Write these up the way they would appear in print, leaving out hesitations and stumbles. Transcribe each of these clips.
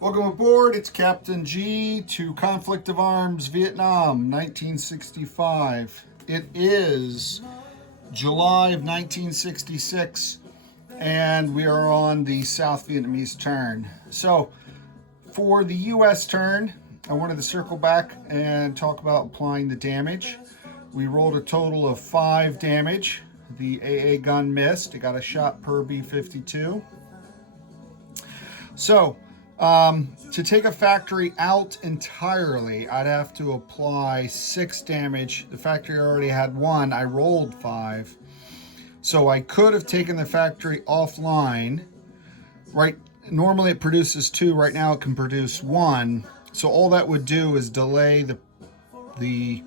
Welcome aboard. It's Captain G to Conflict of Arms, Vietnam, 1965. It is July of 1966, and we are on the South Vietnamese turn. So, for the U.S. turn, I wanted to circle back and talk about applying the damage. We rolled a total of 5 damage. The AA gun missed. It got a shot per B-52. So, to take a factory out entirely, I'd have to apply 6 damage. The factory already had 1. I rolled 5. So I could have taken the factory offline. Right, normally it produces 2. Right now it can produce 1. So all that would do is delay the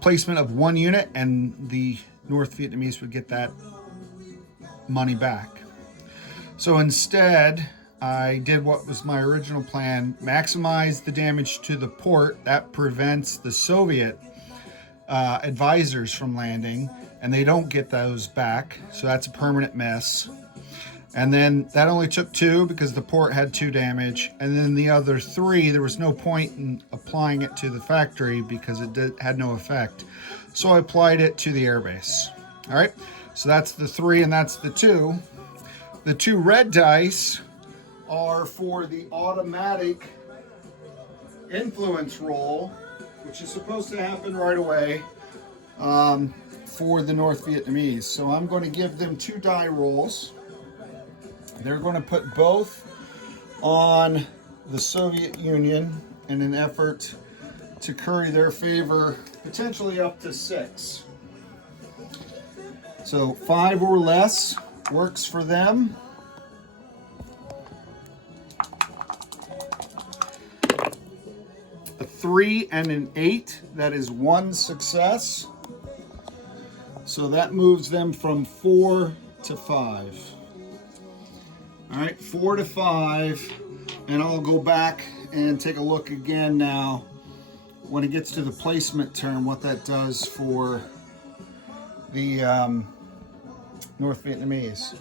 placement of 1 unit, and the North Vietnamese would get that money back. So instead, I did what was my original plan: maximize the damage to the port. That prevents the Soviet advisors from landing, and they don't get those back. So that's a permanent miss. And then that only took 2 because the port had 2 damage. And then the other 3, there was no point in applying it to the factory because it had no effect. So I applied it to the airbase. All right, so that's the 3 and that's the 2. The 2 red dice are for the automatic influence roll, which is supposed to happen right away for the North Vietnamese. So I'm going to give them 2 die rolls. They're going to put both on the Soviet Union in an effort to curry their favor, potentially up to 6. So 5 or less works for them. A 3 and an 8, that is 1 success. So that moves them from 4 to 5. All right, 4 to 5, and I'll go back and take a look again now when it gets to the placement term, what that does for the North Vietnamese.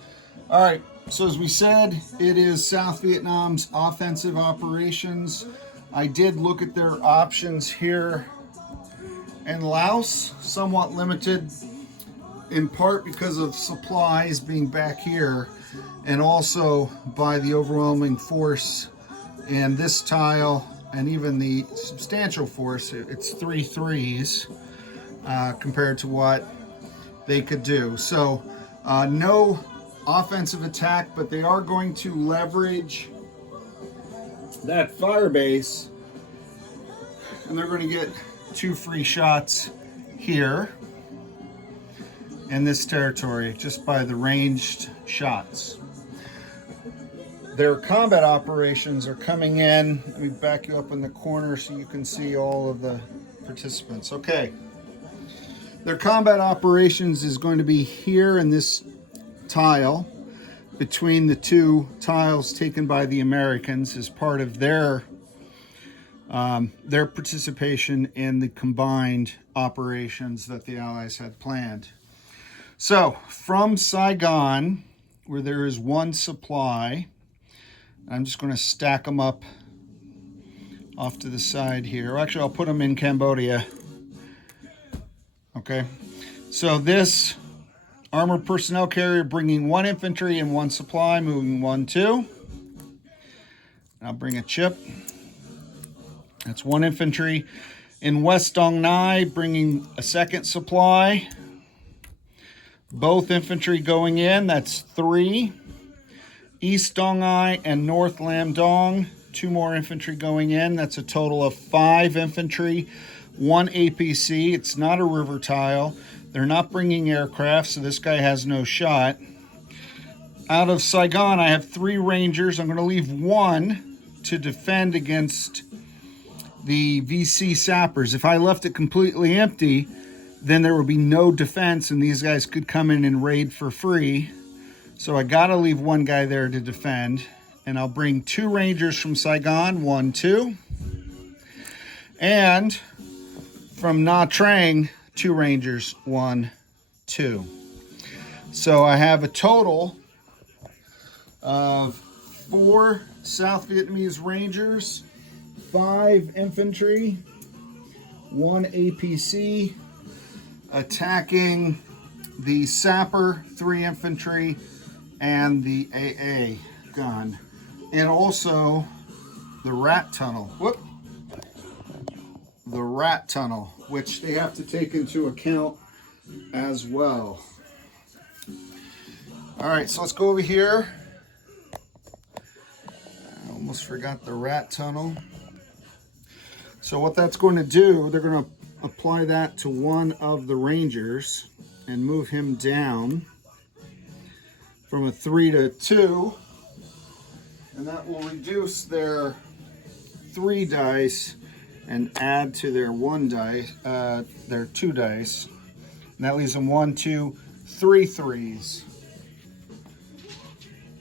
All right, so as we said, it is South Vietnam's offensive operations. I did look at their options here, and Laos, somewhat limited in part because of supplies being back here, and also by the overwhelming force in this tile, and even the substantial force. It's 3 3s compared to what they could do. So no offensive attack, but they are going to leverage that fire base, and they're going to get 2 free shots here in this territory just by the ranged shots. Their combat operations are coming in. Let me back you up in the corner so you can see all of the participants. Okay. Their combat operations is going to be here in this tile, between the 2 tiles taken by the Americans as part of their participation in the combined operations that the Allies had planned. So from Saigon, where there is 1 supply, I'm just going to stack them up off to the side here. Actually, I'll put them in Cambodia. Okay, so this armored personnel carrier bringing 1 infantry and 1 supply, moving 1, 2. I'll bring a chip. That's 1 infantry. In West Dong Nai, bringing a 2nd supply. Both infantry going in, that's 3. East Dong Ai and North Lam Dong, 2 more infantry going in. That's a total of 5 infantry, 1 APC. It's not a river tile. They're not bringing aircraft, so this guy has no shot. Out of Saigon, I have 3 Rangers. I'm going to leave 1 to defend against the VC sappers. If I left it completely empty, then there would be no defense, and these guys could come in and raid for free. So I got to leave 1 guy there to defend, and I'll bring 2 Rangers from Saigon, 1, 2. And from Nha Trang, 2 Rangers, 1, 2. So I have a total of 4 South Vietnamese Rangers, 5 infantry, 1 APC, attacking the sapper, 3 infantry, and the AA gun. And also the rat tunnel. Whoop! The rat tunnel, which they have to take into account as well. All right, so let's go over here. I almost forgot the rat tunnel. So what that's going to do, they're going to apply that to one of the Rangers and move him down from a 3 to 2. And that will reduce their 3 dice and add to their 1 dice, their 2 dice. And that leaves them 1, 2, 3 threes.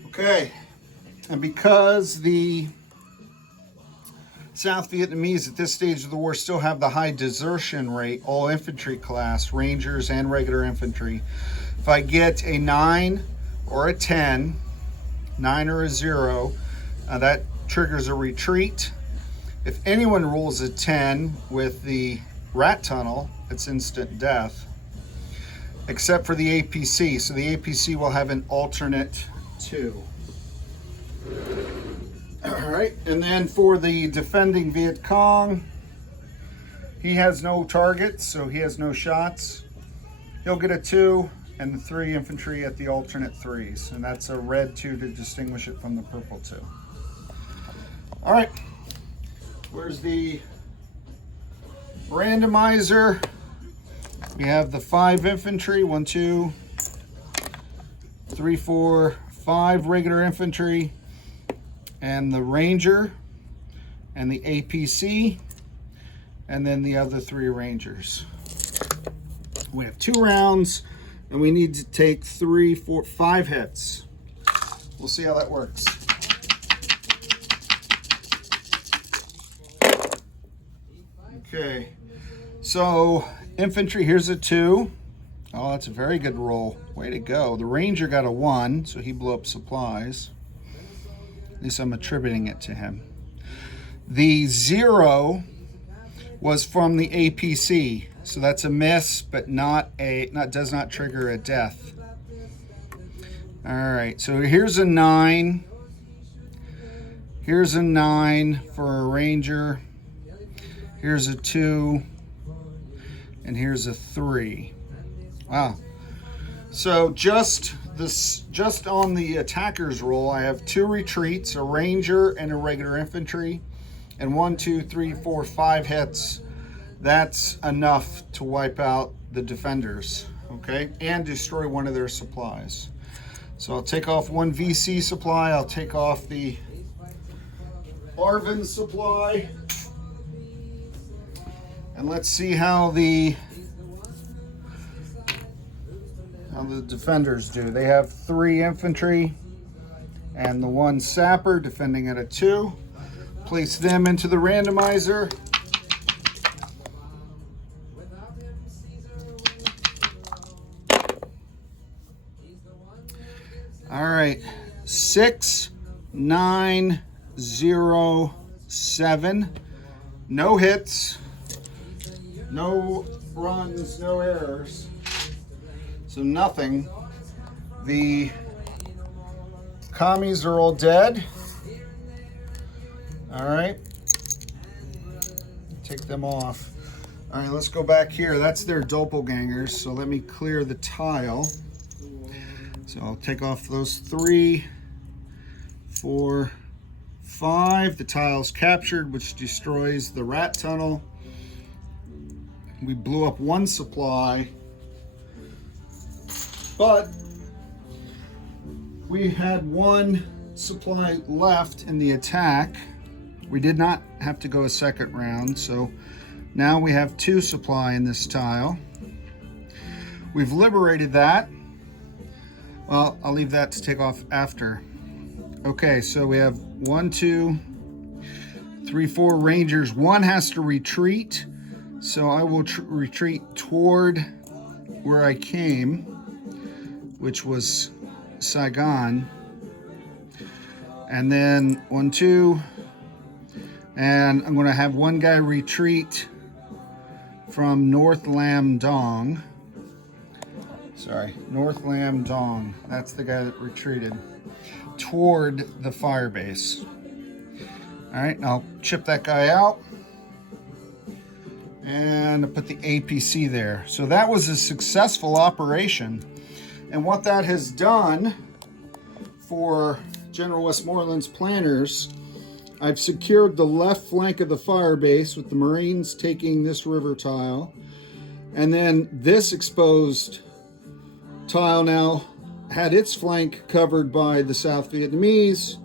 Okay, and because the South Vietnamese at this stage of the war still have the high desertion rate, all infantry class, Rangers and regular infantry, if I get a 9 or a 10, 9 or a 0, that triggers a retreat. If anyone rolls a 10 with the rat tunnel, it's instant death, except for the APC. So the APC will have an alternate 2. All right, and then for the defending Viet Cong, he has no targets, so he has no shots. He'll get a 2 and the 3 infantry at the alternate 3s, and that's a red 2 to distinguish it from the purple 2. All right, where's the randomizer? We have the 5 infantry, 1, 2, 3, 4, 5 regular infantry, and the Ranger, and the APC, and then the other 3 Rangers. We have 2 rounds, and we need to take 3, 4, 5 hits. We'll see how that works. Okay, so infantry, here's a 2. Oh, that's a very good roll. Way to go. The Ranger got a 1, so he blew up supplies. At least I'm attributing it to him. The 0 was from the APC, so that's a miss, but does not trigger a death. All right, so here's a 9. Here's a 9 for a Ranger. Here's a 2, and here's a 3. Wow. So just on the attacker's roll, I have 2 retreats, a Ranger and a regular infantry, and 1, 2, 3, 4, 5 hits. That's enough to wipe out the defenders, okay, and destroy one of their supplies. So I'll take off 1 VC supply. I'll take off the ARVN supply. And let's see how the defenders do. They have 3 infantry and the 1 sapper defending at a 2. Place them into the randomizer. All right, 6, 9, 0, 7. No hits. No runs, no errors. So nothing. The commies are all dead. All right. Take them off. All right, let's go back here. That's their doppelgangers. So let me clear the tile. So I'll take off those 3, 4, 5. The tile's captured, which destroys the rat tunnel. We blew up 1 supply, but we had 1 supply left in the attack. We did not have to go a second round, so now we have 2 supply in this tile. We've liberated that. Well, I'll leave that to take off after. Okay, so we have 1, 2, 3, 4 Rangers. 1 has to retreat. So I will retreat toward where I came, which was Saigon. And then 1, 2. And I'm going to have one guy retreat from North Lam Dong. Sorry, North Lam Dong. That's the guy that retreated toward the fire base. All right, I'll chip that guy out. And I'll put the APC there. So that was a successful operation. And what that has done for General Westmoreland's planners, I've secured the left flank of the fire base with the Marines taking this river tile. And then this exposed tile now had its flank covered by the South Vietnamese,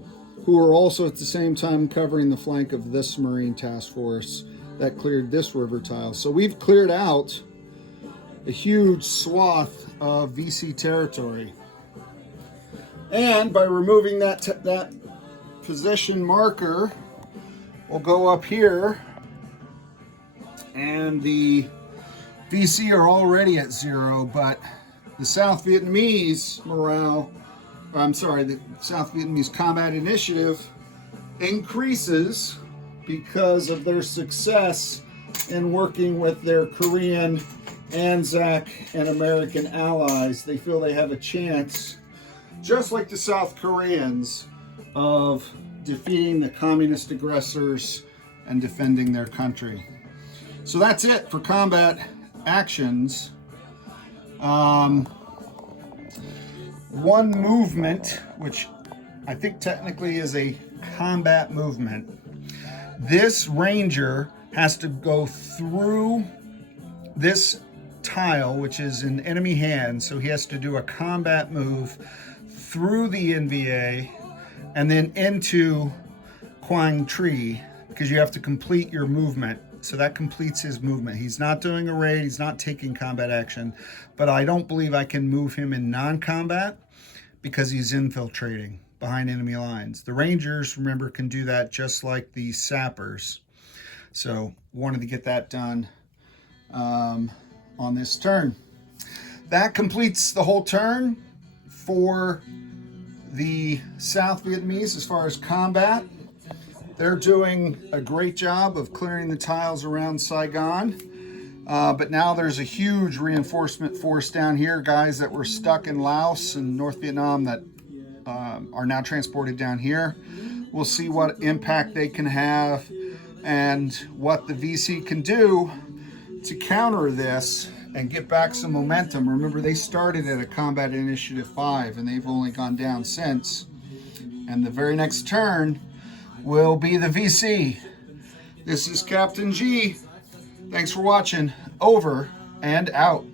who are also at the same time covering the flank of this Marine task force that cleared this river tile. So we've cleared out a huge swath of VC territory. And by removing that position marker, we'll go up here, and the VC are already at 0, but the South Vietnamese morale, the South Vietnamese combat initiative increases because of their success in working with their Korean, Anzac, and American allies. They feel they have a chance, just like the South Koreans, of defeating the communist aggressors and defending their country. So that's it for combat actions. One movement, which I think technically is a combat movement. This ranger has to go through this tile, which is in enemy hands, so he has to do a combat move through the NVA and then into Quang Tri, because you have to complete your movement. So that completes his movement. He's not doing a raid, he's not taking combat action, but I don't believe I can move him in non-combat because he's infiltrating behind enemy lines. The Rangers, remember, can do that just like the sappers. So wanted to get that done on this turn. That completes the whole turn for the South Vietnamese as far as combat. They're doing a great job of clearing the tiles around Saigon. But now there's a huge reinforcement force down here, guys that were stuck in Laos and North Vietnam that are now transported down here. We'll see what impact they can have and what the VC can do to counter this and get back some momentum. Remember, they started at a Combat Initiative 5 and they've only gone down since. And the very next turn will be the VC. This is Captain G. Thanks for watching. Over and out.